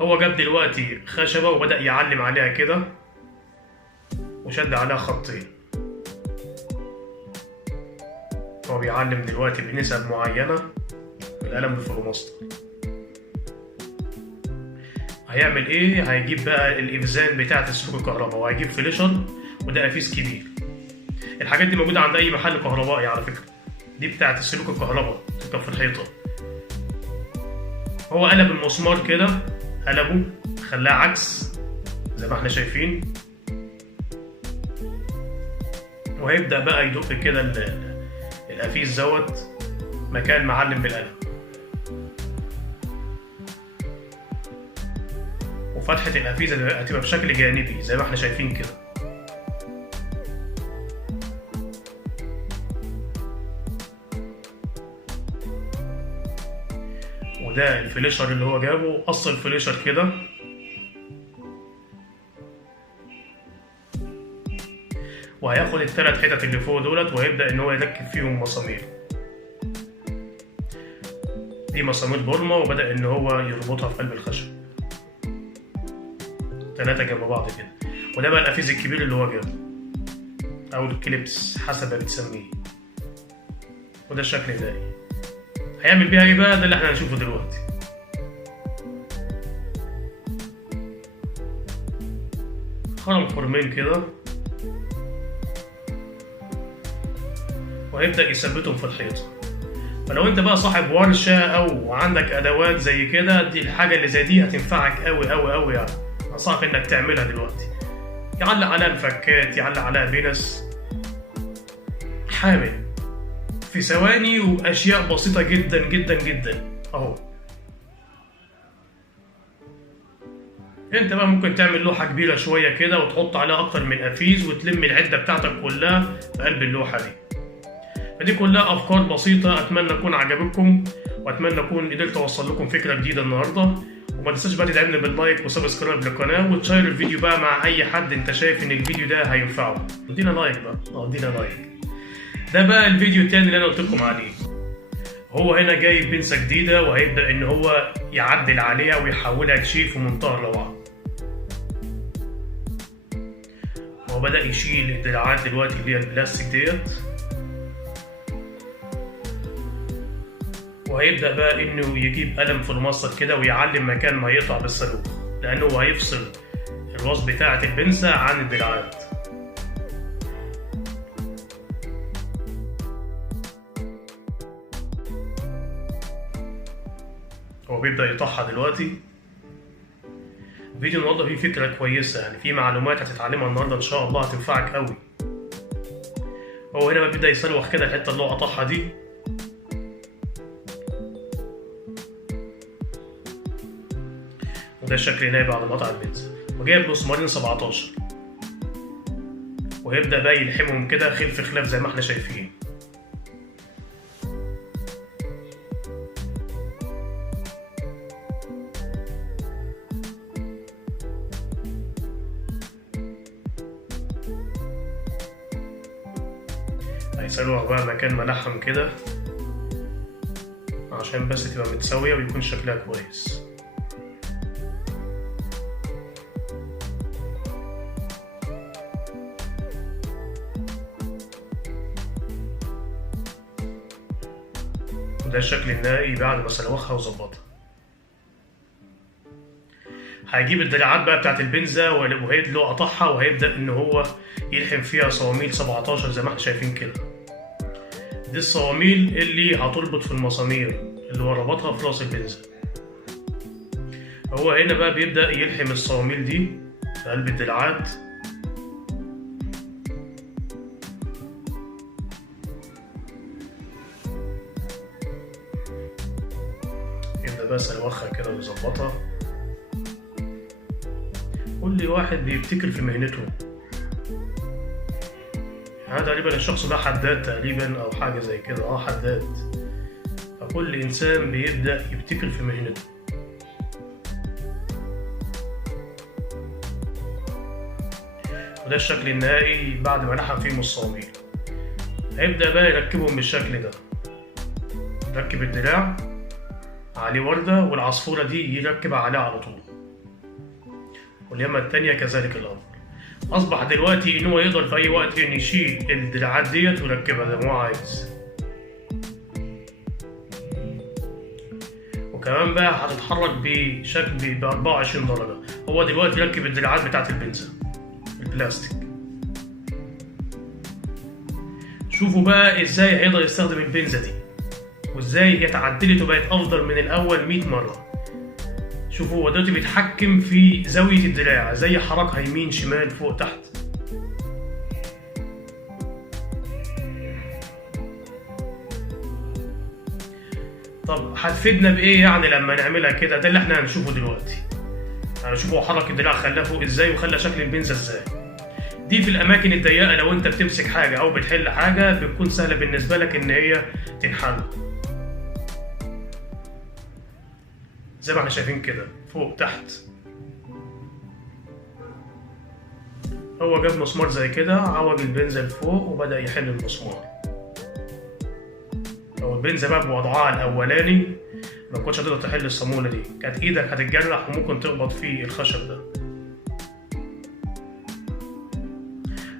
هو جاب دلوقتي خشبة وبدأ يعلم عليها كده وشد عليها خطين. هو بيعلم دلوقتي بنسب معينة بالقلم الفلوماستر. هيعمل ايه؟ هيجيب بقى الإفزان بتاعة سلوك الكهرباء، وهيجيب فليشر وده قفيز كبير. الحاجات دي موجودة عند أي محل كهربائي على فكرة، دي بتاعة سلوك الكهرباء تركب في الحيطة. هو قلب المسمار كده، قلبه خلاه عكس زي ما احنا شايفين، وهيبدأ بقى يدق كده القفيز دوت مكان معلم بالقلم. وفتحة القفيز هتبقى بشكل جانبي زي ما احنا شايفين كده. وده الفليشر اللي هو جابه، قص الفليشر كده وهياخد الثلاث حتت اللي فوق دولت وهيبدأ ان هو يركب فيهم مسامير. دي مسامير بورما، وبدأ ان هو يربطها في قلب الخشب 3 جنب بعض كده. وده بقى القفيز الكبير اللي هو جابه او الكليبس حسب ما بتسميه. وده الشكل ده هيعمل بيها ايه بقى؟ ده اللي احنا هنشوفه دلوقتي. خرم خرمين كده وهيبدأ يثبتهم في الحيطة. فلو انت بقى صاحب ورشة او عندك ادوات زي كده، دي الحاجة اللي زي دي هتنفعك قوي قوي قوي يعني. انصحك انك تعملها دلوقتي. يعلق عليها مفكات، يعلق عليها بنس، حامل في ثواني واشياء بسيطة جدا جدا جدا اهو. انت بقى ممكن تعمل لوحة كبيرة شوية كده وتحط عليها اكتر من قفيز وتلم العدة بتاعتك كلها في قلب اللوحة دي. فدي كلها افكار بسيطة، اتمنى اكون عجبتكم واتمنى اكون قدرت اوصل لكم فكرة جديدة النهاردة. وما تنساش بقى تدعمني باللايك وسبسكرايب للقناة وتشير الفيديو بقى مع اي حد انت شايف ان الفيديو ده هينفعه. ادينا لايك بقى، ادينا لايك. ده بقى الفيديو التاني اللي انا قلت لكم عليه. هو هنا جايب بنسة جديدة وهيبدأ ان هو يعدل عليها ويحولها لشيل في منتهى الروعة. هو بدأ يشيل الدراعات دلوقتي اللي هي البلاستيك ديت، وهيبدأ بقى انه يجيب قلم في المسطر كده ويعلم مكان ما يقطع بالصاروخ، لانه هو هيفصل الراس بتاعة البنسة عن الدراعات. هو بيبدأ يقطعها دلوقتي. الفيديو النهارده فيه فكرة كويسة، يعني فيه معلومات هتتعلمها النهارده ان شاء الله هتنفعك قوي. هو هنا بقى بيبدأ يسلوخ كده الحتة اللي هو قطعها دي، وده الشكل النهائي بعد ما قطع البنسة. وجايب مسمارين 17 وهيبدأ بقى يلحمهم كده خلف خلاف زي ما احنا شايفين. هيسلوخ بقى مكان ما لحم كده عشان بس تبقى متساوية ويكون شكلها كويس. وده الشكل النهائي بعد ما سلوخها وظبطها. هيجيب الدراعات بقى بتاعت البنزة وهيبدأ له قطعها وهيبدأ إن هو يلحم فيها صواميل 17 زي ما احنا شايفين كده. دي الصواميل اللي هتربط في المسامير اللي هو ربطها في راس البنزة. هو هنا بقى بيبدأ يلحم الصواميل دي في قلب الدراعات. يبدأ بقى يسلوخها كده ويظبطها. كل واحد بيبتكر في مهنته. هذا تقريبا الشخص ده حداد تقريبا او حاجة زي كده، حداد. فكل انسان بيبدأ يبتكر في مهنته. وده الشكل النهائي بعد ما لحم فيهم الصواميل. هيبدأ بقى يركبهم بالشكل ده. يركب الدراع عليه وردة والعصفورة دي يركبها عليها على طول. واليمة التانية كذلك الأمر. أصبح دلوقتي إن هو يقدر في أي وقت إن يشيل الدراعات ديت ويركبها زي ما هو عايز. وكمان بقى هتتحرك بشكل ب 24 درجة. هو دلوقتي ركب الدراعات بتاعت البنزة البلاستيك. شوفوا بقى ازاي هيقدر يستخدم البنزة دي، وازاي هي اتعدلت وبقت افضل من الاول 100 مرة. شوفوا هو دلوقتي بيتحكم في زاوية الدراع، زي حركها يمين شمال فوق تحت. طب هتفيدنا بايه يعني لما نعملها كده؟ ده اللي احنا هنشوفه دلوقتي. هنشوفه حرك الدراع خلاه فوق ازاي وخلى شكل البنزة ازاي. دي في الاماكن الضيقه، لو انت بتمسك حاجه او بتحل حاجه بتكون سهله بالنسبه لك ان هي تنحل زي ما احنا شايفين كده فوق تحت. هو جاب مسمار زي كده، عوج البنزة لفوق وبدأ يحل المسمار. لو البنزة بقى بوضعها الاولاني ما كنتش هتقدر تحل الصامولة دي، كانت ايدك هتتجرح وممكن تخبط في الخشب ده.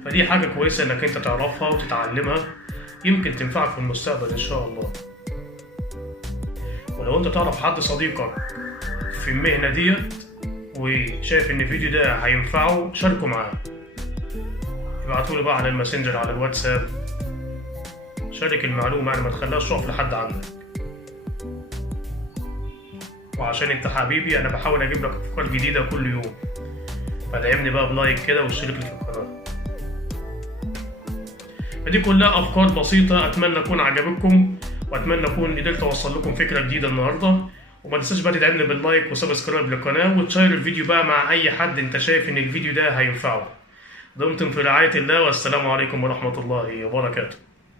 فدي حاجة كويسة انك انت تعرفها وتتعلمها، يمكن تنفعك في المستقبل ان شاء الله. ولو انت تعرف حد صديقك في المهنة ديت وشايف ان الفيديو ده هينفعه، شاركه معاه. ابعتولي بقى على الماسنجر على الواتساب، شارك المعلومة يعني، ما تخليهاش تقف لحد عندك. وعشان انت حبيبي انا بحاول اجيب لك افكار جديدة كل يوم، فدعمني بقى بلايك كده واشترك لي في القناة. فدي كلها افكار بسيطة، اتمنى اكون عجبتكم، واتمنى اكون قدرت اوصل لكم فكرة جديدة النهاردة. وما تنساش بقى تدعمني باللايك وسبسكرايب للقناة، وتشير الفيديو بقى مع اي حد انت شايف ان الفيديو ده هينفعه. دمتم في رعاية الله، والسلام عليكم ورحمة الله وبركاته.